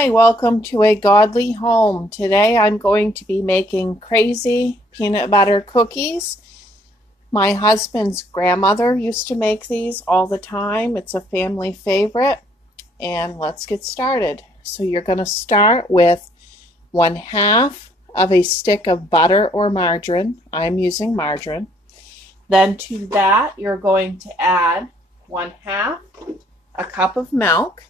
Hi, welcome to A Godly Home. Today I'm going to be making crazy peanut butter cookies. My husband's grandmother used to make these all the time. It's a family favorite. And let's get started. So you're going to start with 1/2 of a stick of butter or margarine. I'm using margarine. Then to that you're going to add 1/2 a cup of milk.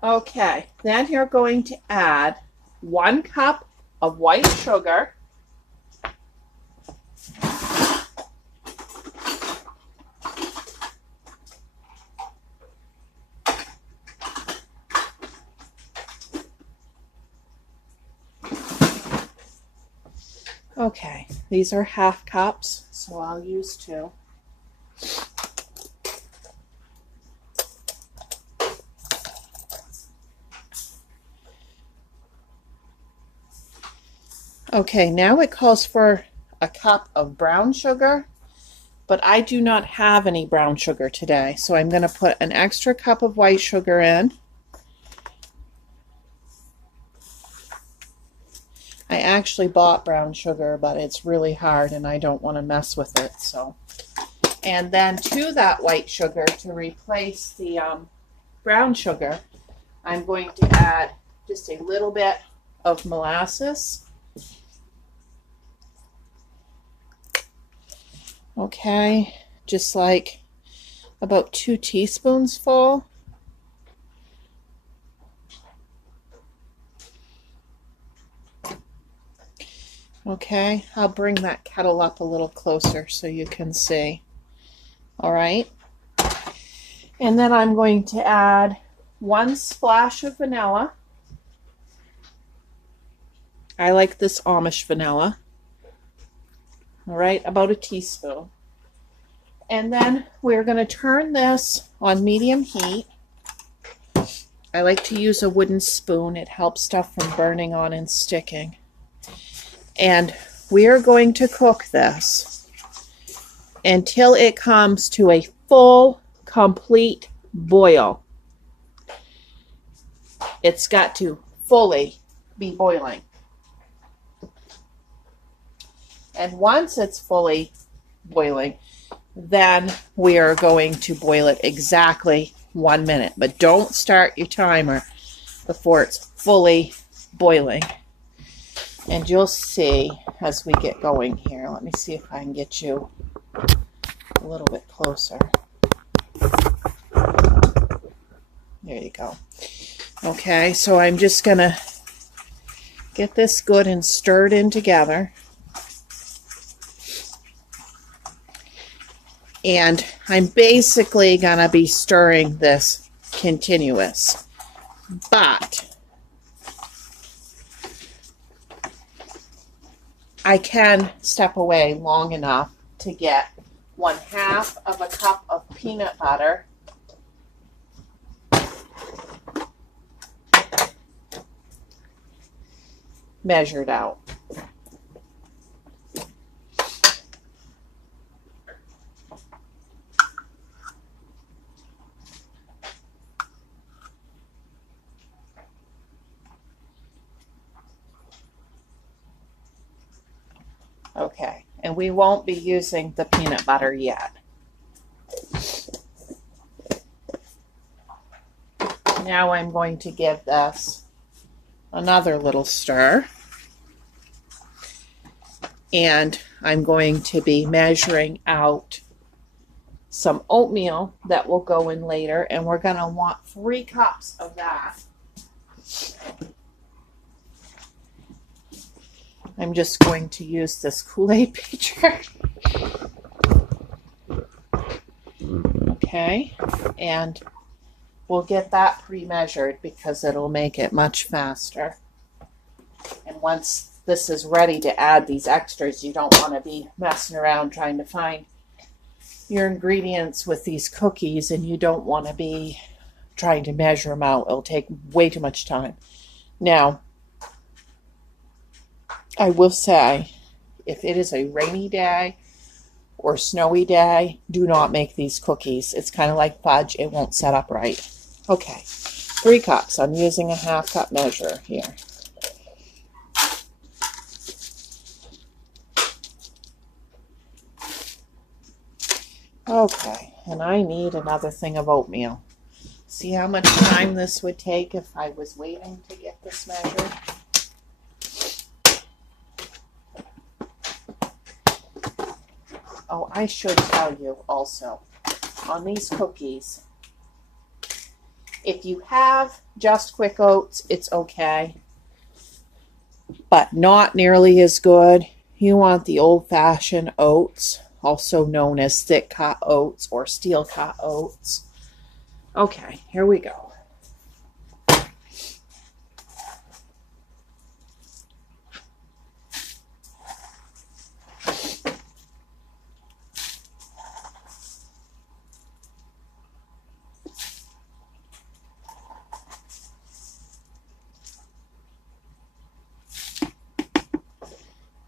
Okay, then you're going to add 1 cup of white sugar. Okay, these are 1/2 cups, so I'll use 2. Okay, now it calls for a cup of brown sugar, but I do not have any brown sugar today, so I'm going to put an extra cup of white sugar in. I actually bought brown sugar, but it's really hard and I don't want to mess with it. And then to that white sugar, to replace the brown sugar, I'm going to add just a little bit of molasses. Okay, just like about 2 teaspoons full. Okay, I'll bring that kettle up a little closer so you can see. All right, and then I'm going to add 1 splash of vanilla. I like this Amish vanilla. All right, about a teaspoon. And then we're going to turn this on medium heat. I like to use a wooden spoon. It helps stuff from burning on and sticking. And we are going to cook this until it comes to a full, complete boil. It's got to fully be boiling. And once it's fully boiling, then we are going to boil it exactly 1 minute. But don't start your timer before it's fully boiling. And you'll see as we get going here. Let me see if I can get you a little bit closer. There you go. Okay, so I'm just going to get this good and stirred in together. And I'm basically going to be stirring this continuous. But I can step away long enough to get 1/2 of a cup of peanut butter. Measured out. Okay, and we won't be using the peanut butter yet. Now I'm going to give this another little stir. And I'm going to be measuring out some oatmeal that will go in later, and we're going to want 3 cups of that. I'm just going to use this Kool-Aid pitcher. Okay, and we'll get that pre-measured because it'll make it much faster. And once this is ready to add these extras, you don't want to be messing around trying to find your ingredients with these cookies, and you don't want to be trying to measure them out. It'll take way too much time. Now, I will say if it is a rainy day or snowy day, do not make these cookies. It's kind of like fudge. It won't set up right. Okay, 3 cups. I'm using a 1/2 cup measure here. Okay, and I need another thing of oatmeal. See how much time this would take if I was waiting to get this measured? Oh, I should tell you also, on these cookies, if you have just quick oats, it's okay, but not nearly as good. You want the old-fashioned oats, also known as thick cut oats or steel cut oats. Okay, here we go.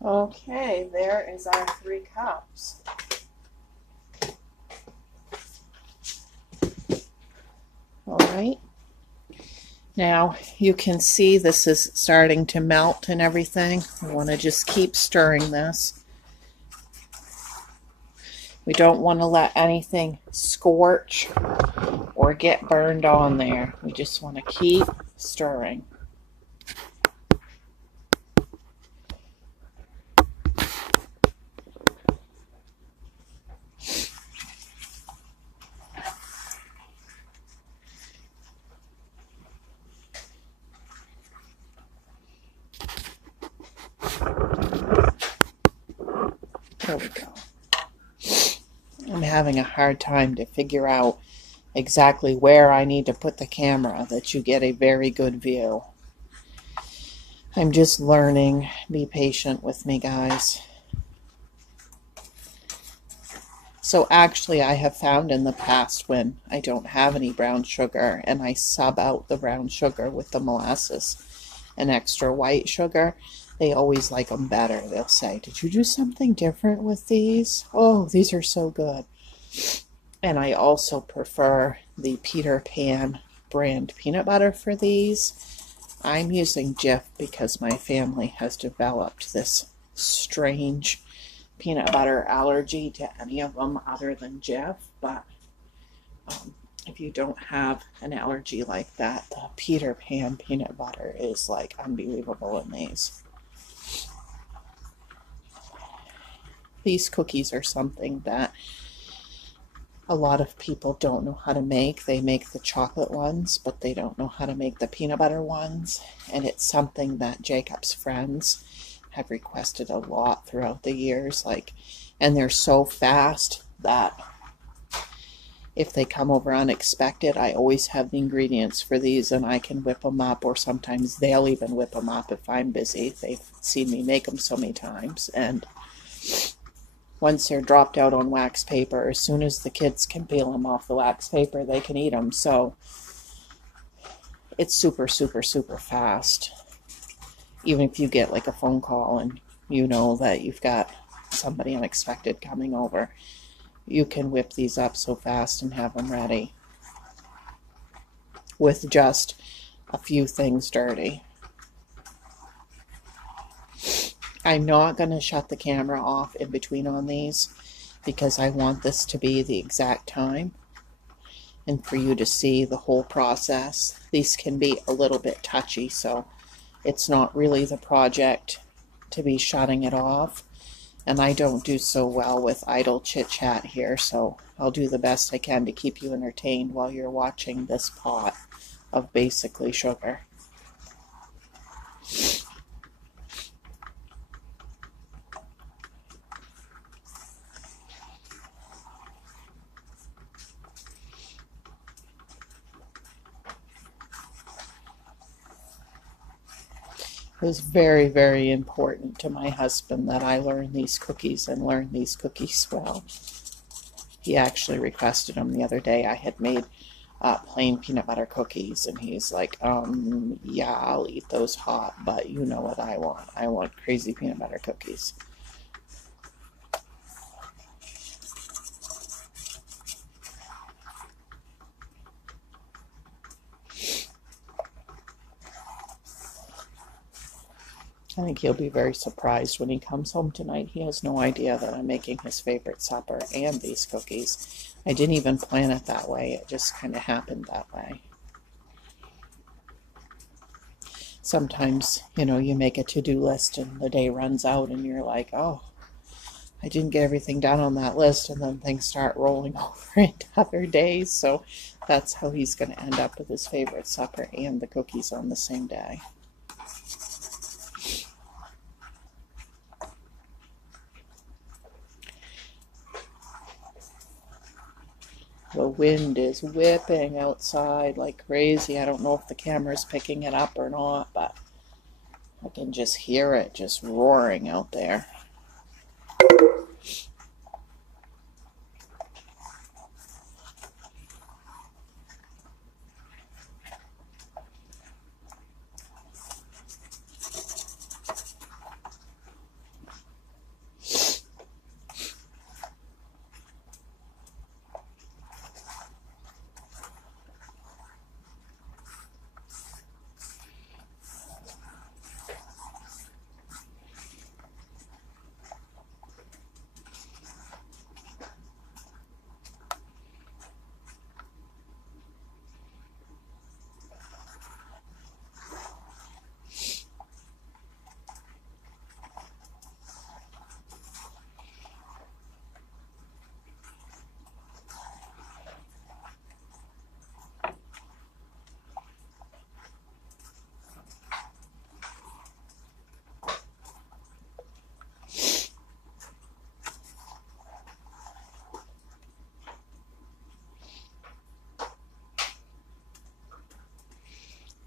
Okay, there is our 3 cups. All right. Now you can see this is starting to melt and everything. I want to just keep stirring this. We don't want to let anything scorch or get burned on there. We just want to keep stirring. There we go. I'm having a hard time to figure out exactly where I need to put the camera that you get a very good view. I'm just learning. Be patient with me, guys. So actually, I have found in the past when I don't have any brown sugar and I sub out the brown sugar with the molasses and extra white sugar, they always like them better. They'll say, "Did you do something different with these? Oh, these are so good." And I also prefer the Peter Pan brand peanut butter for these. I'm using Jif because my family has developed this strange peanut butter allergy to any of them other than Jif. But if you don't have an allergy like that, the Peter Pan peanut butter is like unbelievable in these. These cookies are something that a lot of people don't know how to make. They make the chocolate ones, but they don't know how to make the peanut butter ones. And it's something that Jacob's friends have requested a lot throughout the years. And they're so fast that if they come over unexpected, I always have the ingredients for these and I can whip them up, or sometimes they'll even whip them up if I'm busy. They've seen me make them so many times. And once they're dropped out on wax paper, as soon as the kids can peel them off the wax paper, they can eat them. So it's super, super, super fast. Even if you get like a phone call and you know that you've got somebody unexpected coming over, you can whip these up so fast and have them ready with just a few things dirty. I'm not going to shut the camera off in between on these because I want this to be the exact time and for you to see the whole process. These can be a little bit touchy, so it's not really the project to be shutting it off. And I don't do so well with idle chit-chat here, so I'll do the best I can to keep you entertained while you're watching this pot of basically sugar. It was very, very important to my husband that I learn these cookies and learn these cookies well. He actually requested them the other day. I had made plain peanut butter cookies, and he's like, yeah, I'll eat those hot, but you know what I want. I want crazy peanut butter cookies. I think he'll be very surprised when he comes home tonight. He has no idea that I'm making his favorite supper and these cookies. I didn't even plan it that way. It just kind of happened that way. Sometimes, you know, you make a to-do list and the day runs out and you're like, oh, I didn't get everything done on that list, and then things start rolling over into other days. So that's how he's going to end up with his favorite supper and the cookies on the same day. The wind is whipping outside like crazy. I don't know if the camera's picking it up or not, but I can just hear it just roaring out there.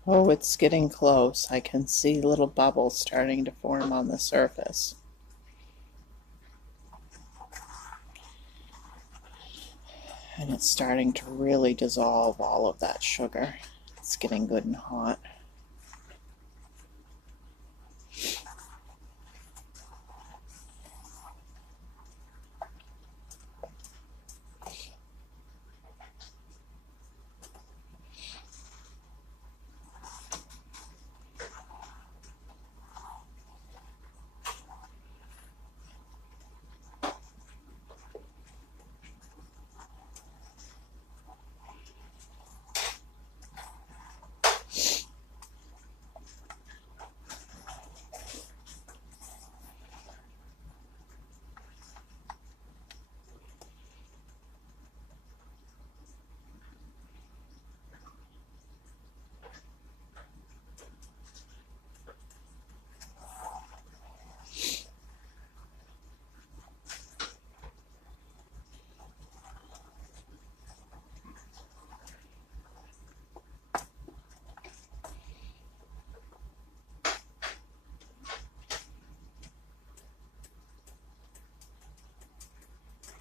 Oh, it's getting close. I can see little bubbles starting to form on the surface. And it's starting to really dissolve all of that sugar. It's getting good and hot.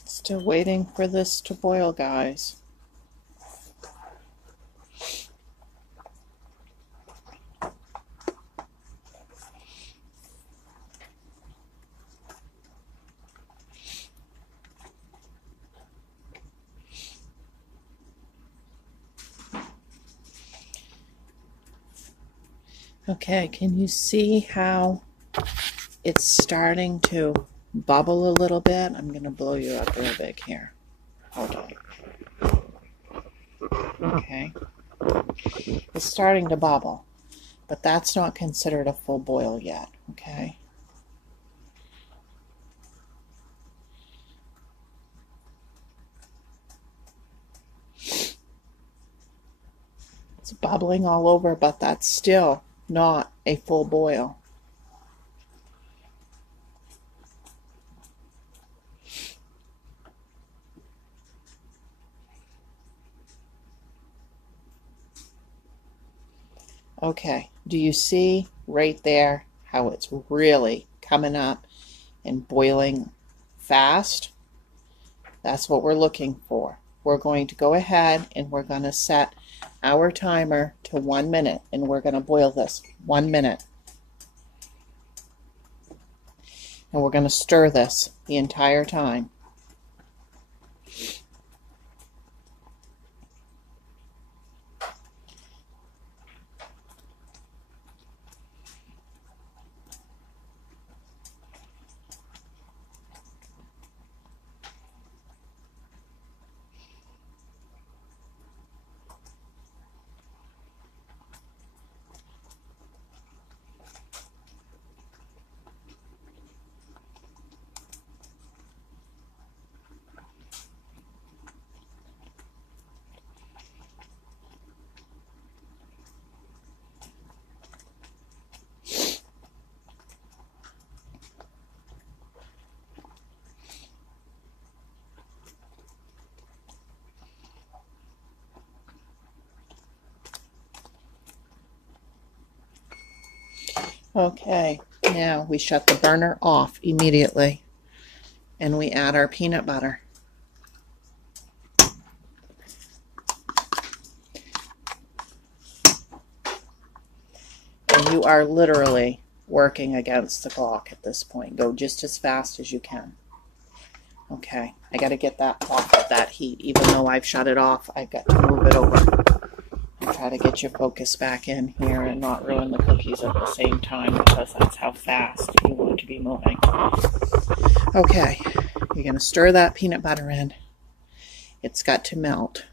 Still waiting for this to boil, guys. Okay, can you see how it's starting to bubble a little bit? I'm going to blow you up real big here. Hold on. Okay. It's starting to bubble, but that's not considered a full boil yet, okay? It's bubbling all over, but that's still not a full boil. Okay, do you see right there how it's really coming up and boiling fast? That's what we're looking for. We're going to go ahead and we're going to set our timer to 1 minute, and we're going to boil this 1 minute. And we're going to stir this the entire time. Okay, now we shut the burner off immediately and we add our peanut butter. And you are literally working against the clock at this point. Go just as fast as you can. Okay, I got to get that off of that heat. Even though I've shut it off, I've got to move it over. And try to get your focus back in here and not ruin the cookies at the same time, because that's how fast you want to be moving. Okay, you're going to stir that peanut butter in. It's got to melt.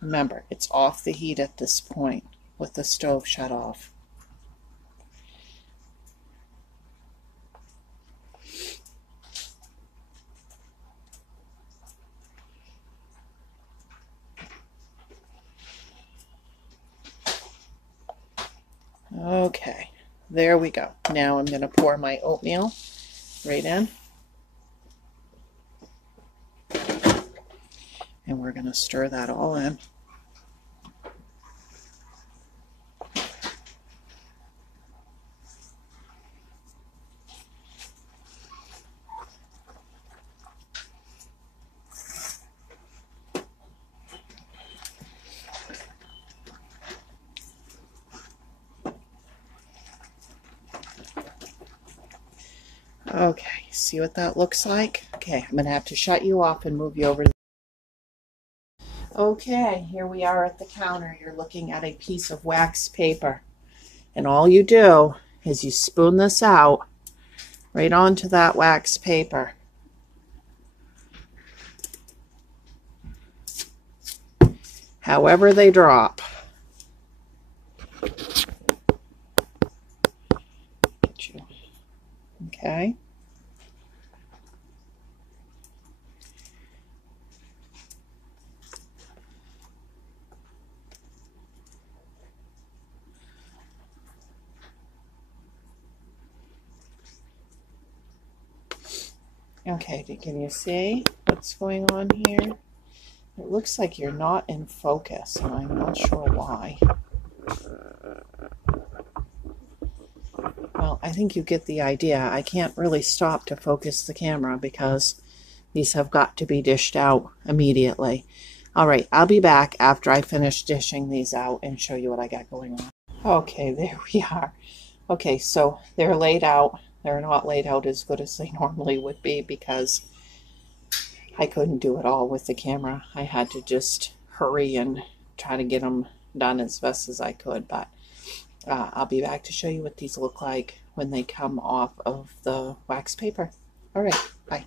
Remember, it's off the heat at this point with the stove shut off. Okay, there we go. Now I'm going to pour my oatmeal right in. And we're going to stir that all in. Okay, see what that looks like? Okay, I'm going to have to shut you off and move you over. Okay, here we are at the counter. You're looking at a piece of wax paper. And all you do is you spoon this out right onto that wax paper. However they drop. Okay. Okay, can you see what's going on here? It looks like you're not in focus, and I'm not sure why. Well, I think you get the idea. I can't really stop to focus the camera because these have got to be dished out immediately. All right, I'll be back after I finish dishing these out and show you what I got going on. Okay, there we are. Okay, so they're laid out. They're not laid out as good as they normally would be because I couldn't do it all with the camera. I had to just hurry and try to get them done as best as I could, but I'll be back to show you what these look like when they come off of the wax paper. All right, bye.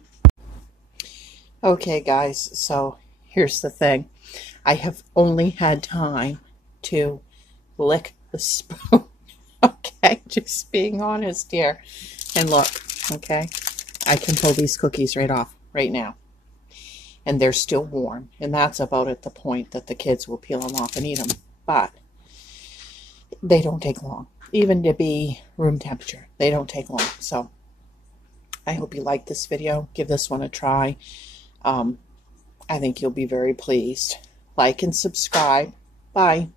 Okay, guys, so here's the thing. I have only had time to lick the spoon. Okay, just being honest here. And look, okay, I can pull these cookies right off right now. And they're still warm. And that's about at the point that the kids will peel them off and eat them. But they don't take long. Even to be room temperature, they don't take long. So I hope you like this video. Give this one a try. I think you'll be very pleased. Like and subscribe. Bye.